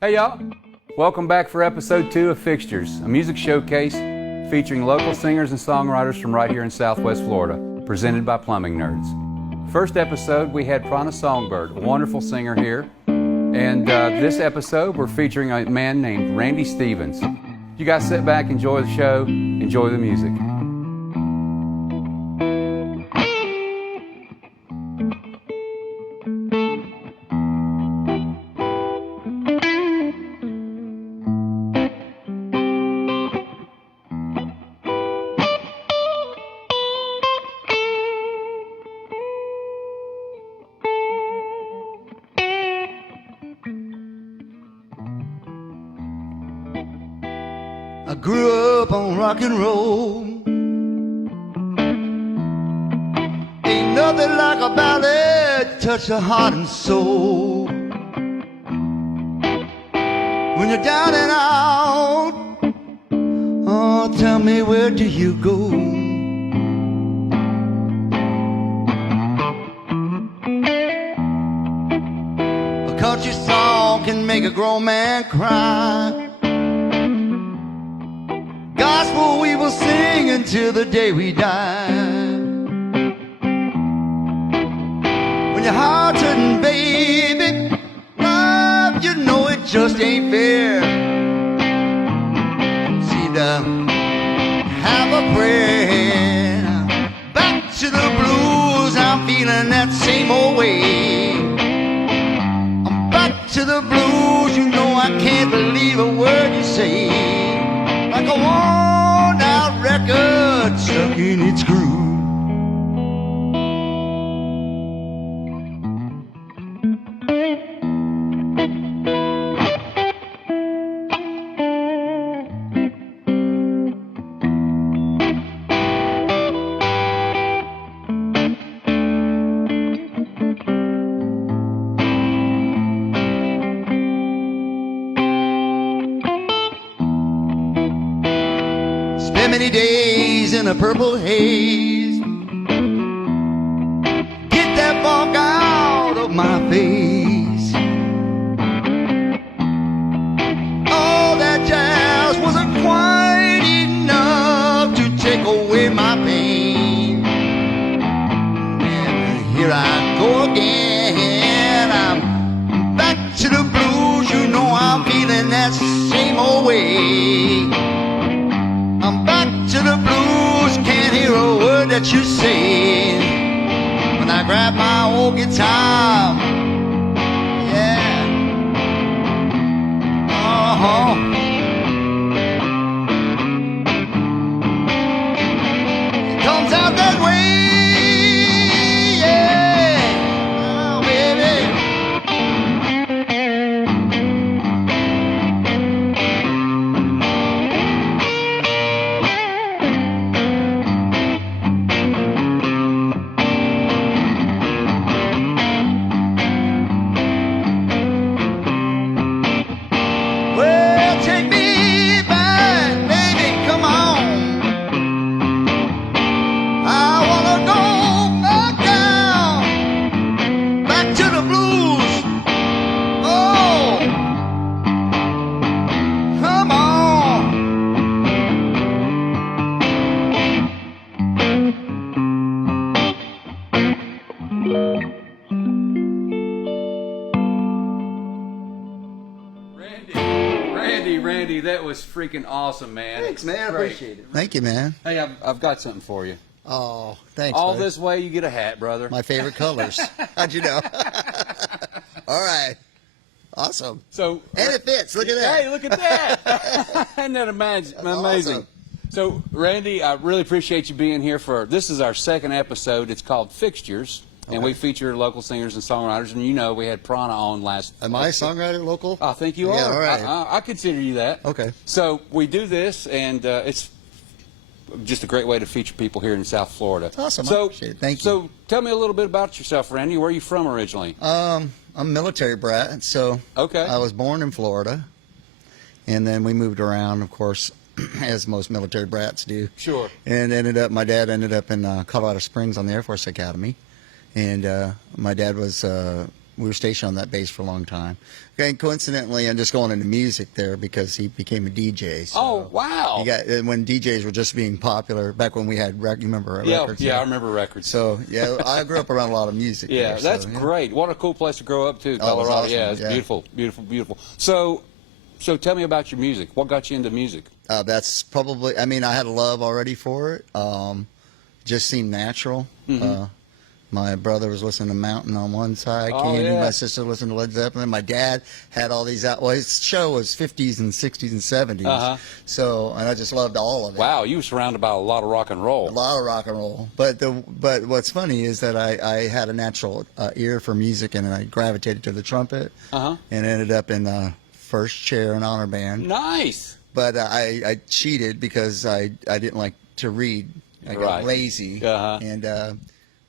Hey y'all, welcome back for episode 2 of Fixtures, a music showcase featuring local singers and songwriters from right here in Southwest Florida, presented by Plumbing Nerds. First episode we had Prana Songbird, a wonderful singer here, and this episode we're featuring a man named Randy Stevens. You guys sit back, enjoy the show, enjoy the music. I grew up on rock and roll. Ain't nothing like a ballad to touch the heart and soul. When you're down and out, oh, tell me, where do you go? A country song can make a grown man cry. Gospel we will sing until the day we die. When your heart's hurting, baby, love, you know it just ain't fair. See to have a prayer. Back to the blues, I'm feeling that same old way. I'm back to the blues, you know I can't believe a word you say. Like a worn-out record stuck in its groove. Spent many days in a purple haze. Get that fog out of my face. All that jazz wasn't quite enough to take away my pain. And here I go again. I'm back to the blues. You know I'm feeling that same old way. I'm back to the blues, can't hear a word that you say. When I grab my old guitar, yeah, it comes out that way, yeah, oh, baby. Well, take me back, baby, come on. I wanna go back down, back to the blues. Oh, come on. Randy, that was freaking awesome, man. Thanks, man. I Great. appreciate it. Thank you, man. Hey, I've got something for you. Oh, thanks. All buddy. this way, you get a hat, brother. My favorite colors. How'd you know? All right. Awesome. So, And it fits. Look at that. hey, look at that! Isn't that amazing? Awesome. So, Randy, I really appreciate you being here this is our second episode. It's called Fixtures, and we feature local singers and songwriters. And you know, we had Prana on last. Am I a songwriter local? I think you Yeah, are. all right. I consider you that. Okay. So we do this, and it's just a great way to feature people here in South Florida. Awesome. I So, appreciate it. Thank you. So tell me a little bit about yourself, Randy. Where are you from originally? I'm a military brat, so Okay. I was born in Florida, and then we moved around, of course, as most military brats do. Sure. And my dad ended up in Colorado Springs on the Air Force Academy. And my dad was we were stationed on that base for a long time. Okay, and coincidentally, I'm just going into music there because he became a DJ. So Oh, wow. he got when DJs were just being popular back when we had you remember Yeah, records? yeah, I remember records. So yeah, I grew up around a lot of music. Yeah, there, that's so, yeah. great. What a cool place to grow up to, Oh, it was Colorado. awesome, Yeah, it's yeah. beautiful, beautiful, beautiful. So tell me about your music. What got you into music? That's probably. I mean, I had a love already for it. Just seemed natural. Mm-hmm. My brother was listening to Mountain on one side, Oh, Candy. yeah. My sister listened to Led Zeppelin. My dad had all these out. Well, his show was 50s and 60s and 70s. Uh-huh. So, and I just loved all of it. Wow, you were surrounded by a lot of rock and roll. A lot of rock and roll. But what's funny is that I had a natural ear for music, and I gravitated to the trumpet, Uh-huh. and ended up in first chair in honor band. Nice. But I cheated because I didn't like to read. I got Right. lazy. Uh-huh. And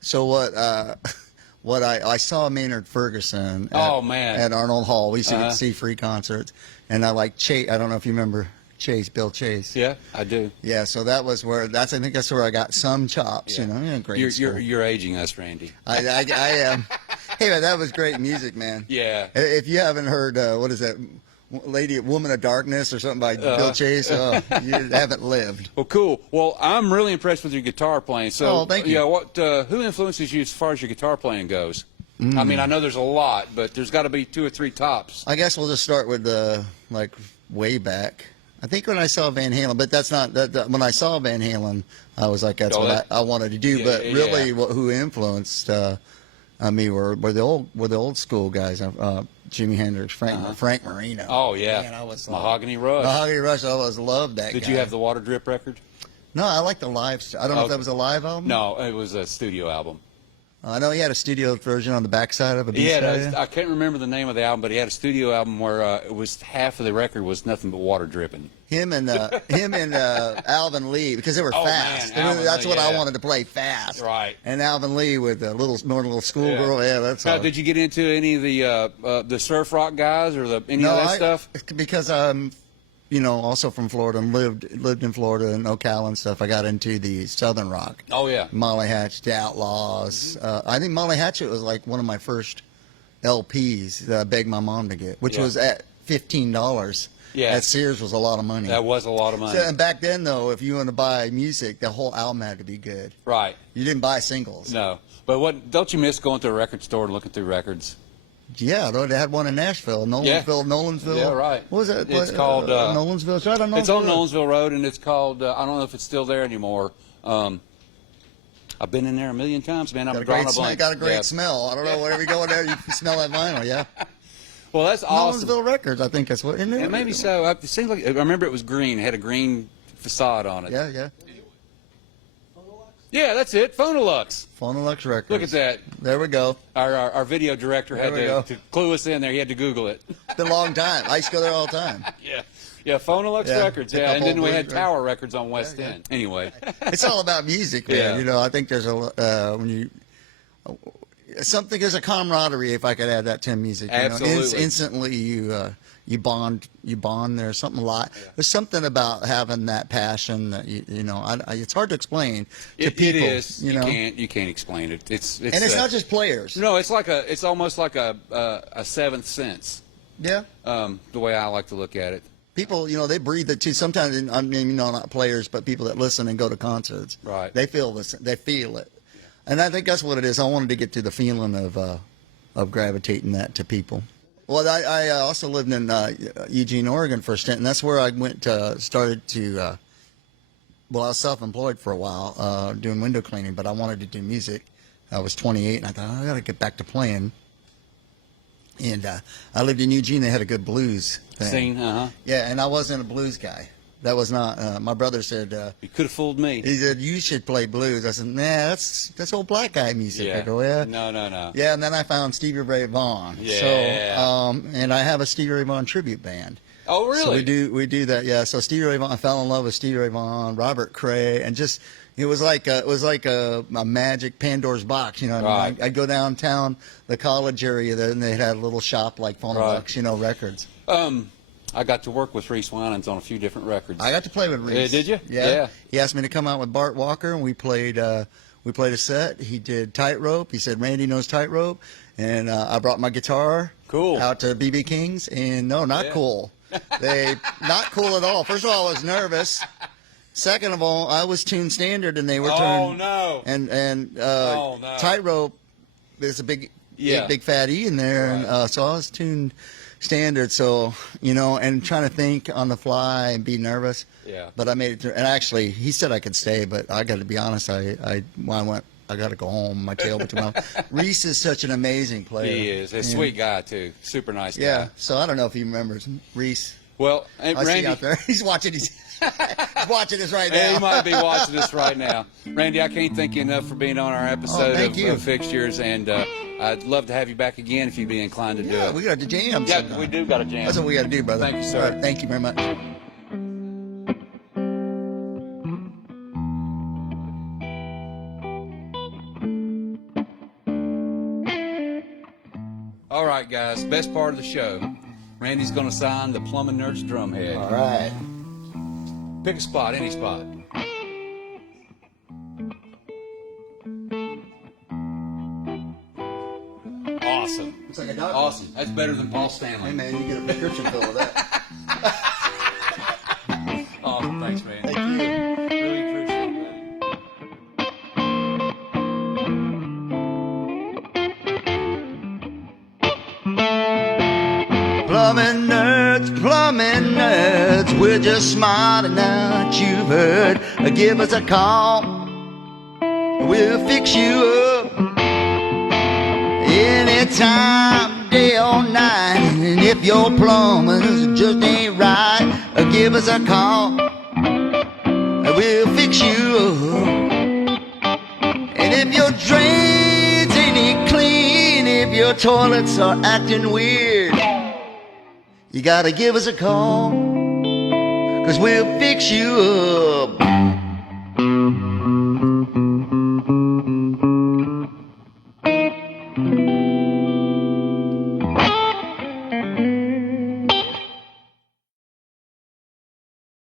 so what I saw Maynard Ferguson Oh, man. at Arnold Hall. We used to Uh-huh. see free concerts. And I like Chase. I don't know if you remember Chase, Bill Chase. Yeah, I do. Yeah, so I think that's where I got some chops, Yeah. in grade school. You're aging us, Randy. I am. Hey, man, that was great music, man. Yeah. If you haven't heard, what is that, Woman of Darkness or something by Bill Chase, you haven't lived. Well, cool. Well, I'm really impressed with your guitar playing. So, Oh, thank you. Yeah, who influences you as far as your guitar playing goes? I mean, I know there's a lot, but there's got to be 2 or 3 tops. I guess we'll just start with way back. I think when I saw Van Halen, but that's not when I saw Van Halen, I was like, that's Oh, what that- I wanted to do. Yeah, but yeah, really, yeah. who influenced me were the old school guys. Jimi Hendrix, Frank Marino. Oh, yeah. Man, I was Mahogany Rush. Mahogany Rush. I always loved that. Did guy. you have the Water Drip record? No, I like the live. I don't know if Okay. that was a live album. No, it was a studio album. I know he had a studio version on the backside of a He had B-side. I can't remember the name of the album, but he had a studio album where it was half of the record was nothing but water dripping. Him and Alvin Lee, because they were Oh, fast. man, Alvin That's Lee, what I yeah. wanted to play fast. Right. And Alvin Lee with the little schoolgirl. Yeah, that's Now, all. did you get into any of the surf rock guys or any No, of that stuff? because I'm, also from Florida and lived in Florida and Ocala and stuff. I got into the Southern rock. Oh yeah. Molly Hatchet, the Outlaws. I think Molly Hatchet was like one of my first LPs that I begged my mom to get, which Yeah. was at $15. Yeah. At Sears was a lot of money. That was a lot of money. So, and back then, though, if you wanted to buy music, the whole album had to be good. Right. You didn't buy singles. No. But don't you miss going to a record store and looking through records? Yeah, they had one in Nashville, Nolensville. Yeah, right. What was that? It's called Nolensville. It's right on Nolensville. It's on Nolensville Road, and it's called I don't know if it's still there anymore. I've been in there a million times, man. I'm Got a drawing great, a blank. got a great Yeah. smell. I don't know. Whenever you go in there, you can smell that vinyl. Yeah. Well, that's awesome. Nolensville Records. I think that's what. Isn't it? And maybe so. It seems like I remember it was green. It had a green facade on it. Yeah. Yeah, that's it. Phonolux. Phonolux Records. Look at that. There we go. Our video director had There we go. to clue us in there. He had to Google it. It's been a long time. I used to go there all the yeah. Yeah, Phonolux Yeah, Records. pick Yeah, up and then old we had blues Tower Records on West End. Anyway. It's all about music, man. Yeah. I think there's there's a camaraderie, if I could add that to music. Absolutely. Instantly you bond there's something there's something about having that passion that it's hard to explain to people. It is. You can't explain it. It's and it's not just players. No, it's almost like a seventh sense. Yeah. The way I like to look at it. People, they breathe it too. Sometimes, I mean, not players, but people that listen and go to concerts. Right. They feel this. They feel it, and I think that's what it is. I wanted to get to the feeling of gravitating that to people. Well, I also lived in Eugene, Oregon for a stint, and that's where I started to. I was self-employed for a while, doing window cleaning, but I wanted to do music. I was 28, and I thought I got to get back to playing. And I lived in Eugene. They had a good blues thing. Scene, Yeah, and I wasn't a blues guy. That was not. My brother said. You could have fooled me. He said you should play blues. I said, nah, that's old black guy music. Yeah. I go, yeah. No. Yeah, and then I found Stevie Ray Vaughan. Yeah. So, and I have a Stevie Ray Vaughan tribute band. Oh, really? So we do that. Yeah. So Stevie Ray Vaughan. I fell in love with Stevie Ray Vaughan, Robert Cray, and just. It was like a magic Pandora's box, What I mean? Right. I'd go downtown the college area there, and they had a little shop like Phonolux, Right. records. I got to work with Reese Winans on a few different records. I got to play with Reese. Did you? Yeah. Yeah. He asked me to come out with Bart Walker, and we played We played a set. He did Tightrope. He said Randy knows Tightrope, and I brought my guitar out to BB King's, and no, not cool. They not cool at all. First of all, I was nervous. Second of all, I was tuned standard, and they were tuned. Oh no! And Tightrope, there's a big fat E in there, and so I was tuned standard. So and trying to think on the fly and be nervous. Yeah. But I made it through. And actually, he said I could stay, but I got to be honest. I went. I got to go home. My tail between my. Reese is such an amazing player. He is a sweet guy too. Super nice guy. Yeah. So I don't know if he remembers Reese. Well, I Randy see out there. He's watching. He's watching us right now. Yeah, he might be watching us right now. Randy, I can't thank you enough for being on our episode of Fixtures, and I'd love to have you back again if you'd be inclined to do it. We got to jam. Yeah, sometime. we do got to jam. That's what we got to do, brother. Thank you, sir. All right, thank you very much. All right, guys, best part of the show. Randy's going to sign the Plumbing Nerds drum head. All right. Pick a spot, any spot. Awesome. Looks like a dog. Awesome. That's better than Paul Stanley. Hey, man, you get a prescription fill of that. Awesome. Thanks, Randy. Thank you. Really appreciate it, Plumbing nerds, we're just smart enough. You've heard. Give us a call. We'll fix you up anytime, day or night. And if your plumbers just ain't right, give us a call. We'll fix you up. And if your drains ain't clean, if your toilets are acting weird, you gotta give us a call, 'cause we'll fix you up.